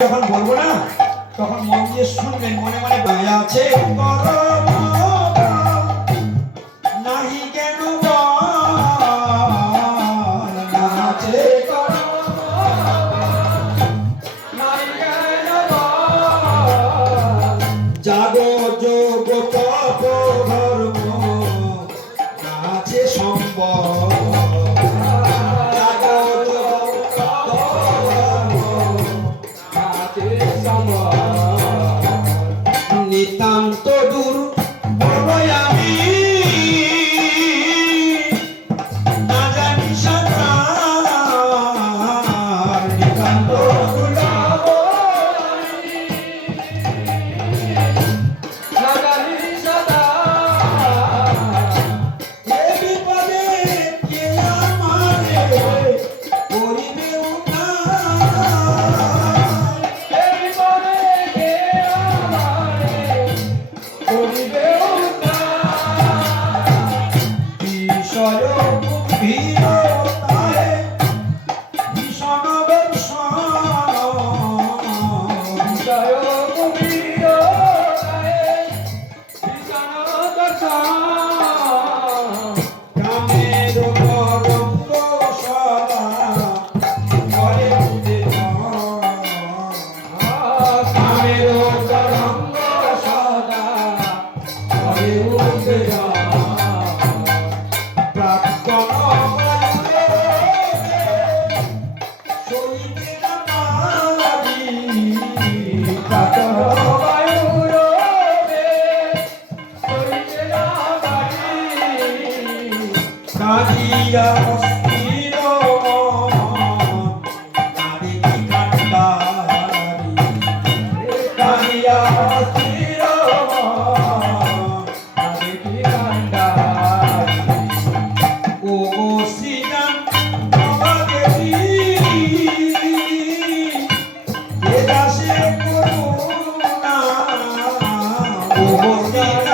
যখন বলবো না তখন মন দিয়ে শুনবেন, মনে মনে ভয় আছে নাহি কেন নাচে জাগো যোগ তপ ধর্ম নাচে সম্ভব নিতান্ত দূর বড়ই আমি না জানি সাঁতার নিতান্ত দূর না জানি সাঁতার এ বিপদে কে আমারে করিবে উদ্ধার এ বিপদে কে আমারে করিবে উদ্ধার বিষয় গভীরতায় ভীষণ দর্শন বিষয় গভীরতায় ভীষণ দর্শন কামের তরঙ্গ সদা করে উদ্বেগ কামের তরঙ্গ সদা করে উদ্বেগ প্রাক্তন বায়ুরে সইতে না পারি প্রাক্তন বায়ুরে সইতে না পারি কাঁদিয়া অস্থির মন নারী কি কান্ডারি কাঁদিয়া অস্থির মন নারী কি কান্ডারি ও শ্রীরাম বাবাদেবী এ দাসে করুণা ও শ্রীরাম